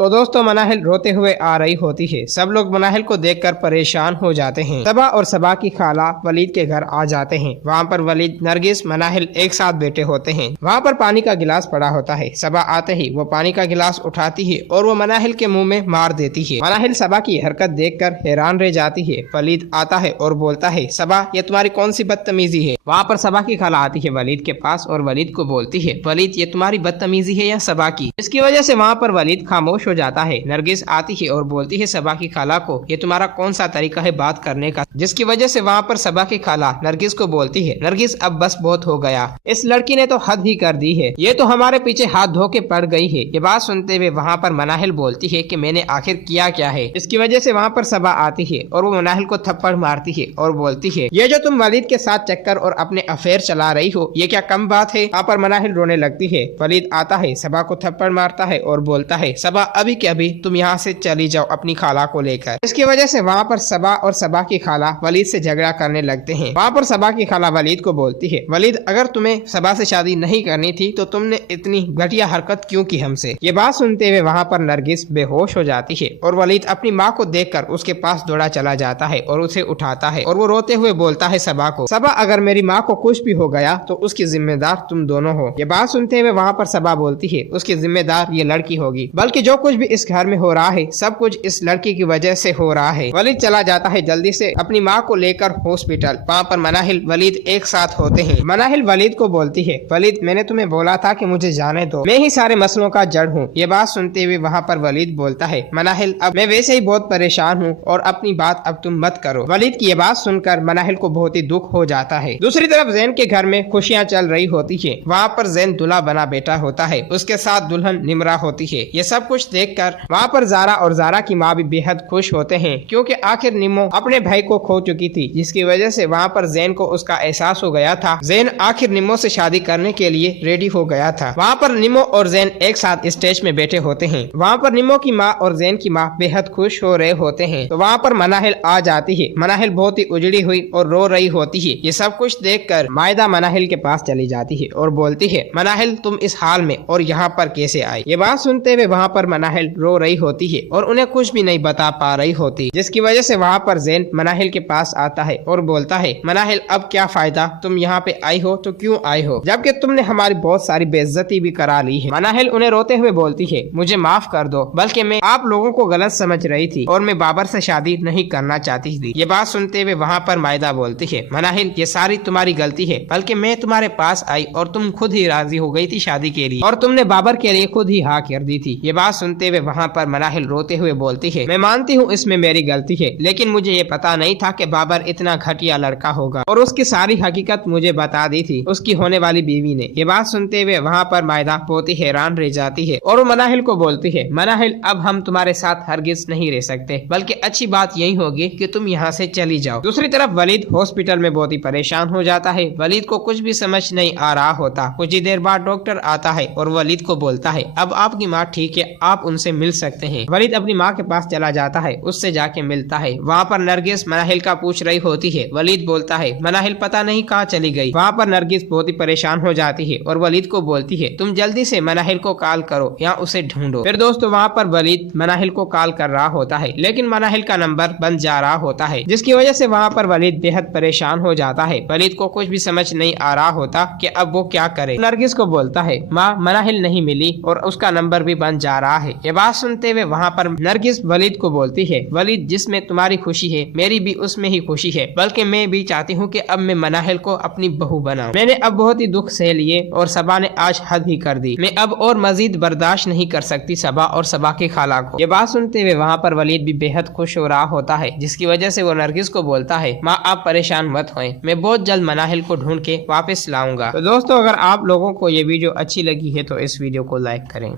तो दोस्तों मनाहिल रोते हुए आ रही होती है। सब लोग मनाहिल को देखकर परेशान हो जाते हैं। सबा और सबा की खाला वलीद के घर आ जाते हैं। वहाँ पर वलीद, नरगिस, मनाहिल एक साथ बैठे होते हैं। वहाँ पर पानी का गिलास पड़ा होता है। सबा आते ही वो पानी का गिलास उठाती है और वो मनाहिल के मुंह में मार देती है। मनाहिल सबा की हरकत देखकर हैरान रह जाती है। वलीद आता है और बोलता है, सबा ये तुम्हारी कौन सी बदतमीजी है। वहाँ पर सबा की खाला आती है वलीद के पास और वलीद को बोलती है, वलीद ये तुम्हारी बदतमीजी है या सबा की। इसकी वजह से वहाँ पर वलीद खामोश हो जाता है। नरगिस आती है और बोलती है सबा की खाला को, ये तुम्हारा कौन सा तरीका है बात करने का। जिसकी वजह से वहाँ पर सबा की खाला नरगिस को बोलती है, नरगिस अब बस बहुत हो गया, इस लड़की ने तो हद ही कर दी है, ये तो हमारे पीछे हाथ धो के पड़ गई है। ये बात सुनते हुए वहाँ पर मनाहिल बोलती है कि मैंने आखिर किया क्या है। इसकी वजह से वहाँ पर सबा आती है और वो मनाहिल को थप्पड़ मारती है और बोलती है, ये जो तुम वलीद के साथ चक्कर और अपने अफेयर चला रही हो ये क्या कम बात है। वहाँ पर मनाहिल रोने लगती है। वलीद आता है, सबा को थप्पड़ मारता है और बोलता है, सबा अभी के अभी तुम यहाँ से चली जाओ अपनी खाला को लेकर। इसकी वजह से वहाँ पर सबा और सबा की खाला वलीद से झगड़ा करने लगते हैं। वहाँ पर सबा की खाला वलीद को बोलती है, वलीद अगर तुम्हें सबा से शादी नहीं करनी थी तो तुमने इतनी घटिया हरकत क्यों की हमसे। ये बात सुनते हुए वहाँ पर नरगिस बेहोश हो जाती है और वलीद अपनी माँ को देखकर उसके पास दौड़ा चला जाता है और उसे उठाता है और वो रोते हुए बोलता है सबा को, सबा अगर मेरी माँ को कुछ भी हो गया तो उसकी जिम्मेदार तुम दोनों हो। ये बात सुनते हुए वहाँ पर सबा बोलती है, उसकी जिम्मेदार ये लड़की होगी, बल्कि जो कुछ भी इस घर में हो रहा है सब कुछ इस लड़की की वजह से हो रहा है। वलीद चला जाता है जल्दी से अपनी माँ को लेकर हॉस्पिटल। वहाँ पर मनाहिल वलीद एक साथ होते हैं। मनाहिल वलीद को बोलती है, वलीद मैंने तुम्हें बोला था कि मुझे जाने दो, मैं ही सारे मसलों का जड़ हूँ। ये बात सुनते हुए वहाँ पर वलीद बोलता है, मनाहिल अब मैं वैसे ही बहुत परेशान हूँ और अपनी बात अब तुम मत करो। वलीद की ये बात सुनकर मनाहिल को बहुत ही दुख हो जाता है। दूसरी तरफ जैन के घर में खुशियाँ चल रही होती है। वहाँ पर जैन दूल्हा बना बेटा होता है, उसके साथ दुल्हन निमरा होती है। ये सब कुछ देखकर वहाँ पर जारा और जारा की माँ भी बेहद खुश होते हैं, क्योंकि आखिर निमो अपने भाई को खो चुकी थी, जिसकी वजह से वहाँ पर जैन को उसका एहसास हो गया था। जैन आखिर निमो से शादी करने के लिए रेडी हो गया था। वहाँ पर निमो और जैन एक साथ स्टेज में बैठे होते हैं। वहाँ पर निमो की माँ और जैन की माँ बेहद खुश हो रहे होते हैं। तो वहाँ पर मनाहिल आ जाती है। मनाहिल बहुत ही उजड़ी हुई और रो रही होती है। ये सब कुछ देखकर मायदा मनाहिल के पास चली जाती है और बोलती है, मनाहिल तुम इस हाल में और यहाँ पर कैसे आई। ये बात सुनते हुए वहाँ पर मनाहिल रो रही होती है और उन्हें कुछ भी नहीं बता पा रही होती, जिसकी वजह से वहाँ पर जैन मनाहिल के पास आता है और बोलता है, मनाहिल अब क्या फायदा, तुम यहाँ पे आई हो तो क्यों आई हो, जबकि तुमने हमारी बहुत सारी बेइज्जती भी करा ली है। मनाहिल उन्हें रोते हुए बोलती है, मुझे माफ कर दो, बल्कि मैं आप लोगों को गलत समझ रही थी और मैं बाबर से शादी नहीं करना चाहती थी। ये बात सुनते हुए वहाँ पर मायदा बोलती है, मनाहिल ये सारी तुम्हारी गलती है, बल्कि मैं तुम्हारे पास आई और तुम खुद ही राजी हो गई थी शादी के लिए और तुमने बाबर के लिए खुद ही हाँ कर दी थी। ये बात सुनते हुए वहाँ पर मनाहिल रोते हुए बोलती है, मैं मानती हूँ इसमें मेरी गलती है, लेकिन मुझे ये पता नहीं था कि बाबर इतना घटिया लड़का होगा और उसकी सारी हकीकत मुझे बता दी थी उसकी होने वाली बीवी ने। ये बात सुनते हुए वहाँ पर मायदा बहुत ही हैरान रह जाती है और वो मनाहिल को बोलती है, मनाहिल अब हम तुम्हारे साथ हरगिज नहीं रह सकते, बल्कि अच्छी बात यही होगी कि तुम यहाँ से चली जाओ। दूसरी तरफ वलीद हॉस्पिटल में बहुत ही परेशान हो जाता है। वलीद को कुछ भी समझ नहीं आ रहा होता। कुछ ही देर बाद डॉक्टर आता है और वलीद को बोलता है, अब आपकी माँ ठीक है, आप उनसे मिल सकते हैं। वलीद अपनी माँ के पास चला जाता है, उससे जाके मिलता है। वहाँ पर नरगिस मनाहिल का पूछ रही होती है। वलीद बोलता है, मनाहिल पता नहीं कहाँ चली गई। वहाँ पर नरगिस बहुत ही परेशान हो जाती है और वलीद को बोलती है, तुम जल्दी से मनाहिल को कॉल करो या उसे ढूंढो। फिर दोस्तों वहाँ पर वलीद मनाहिल को कॉल कर रहा होता है, लेकिन मनाहिल का नंबर बंद जा रहा होता है, जिसकी वजह से वहाँ पर वलीद बेहद परेशान हो जाता है। वलीद को कुछ भी समझ नहीं आ रहा होता कि अब वो क्या करे। नरगिस को बोलता है, माँ मनाहिल नहीं मिली और उसका नंबर भी बंद जा रहा है। ये बात सुनते हुए वहाँ पर नरगिस वलीद को बोलती है, वलीद जिसमें तुम्हारी खुशी है मेरी भी उसमें ही खुशी है, बल्कि मैं भी चाहती हूँ कि अब मैं मनाहिल को अपनी बहू बनाऊं। मैंने अब बहुत ही दुख सह लिए और सबा ने आज हद ही कर दी। मैं अब और मजीद बर्दाश्त नहीं कर सकती सबा और सबा की खाला को। ये बात सुनते हुए वहाँ पर वलीद भी बेहद खुश हो रहा होता है, जिसकी वजह से वो नरगिस को बोलता है, माँ आप परेशान मत होएं, मैं बहुत जल्द मनाहिल को ढूंढ के वापस लाऊंगा। तो दोस्तों अगर आप लोगों को ये वीडियो अच्छी लगी है तो इस वीडियो को लाइक करें।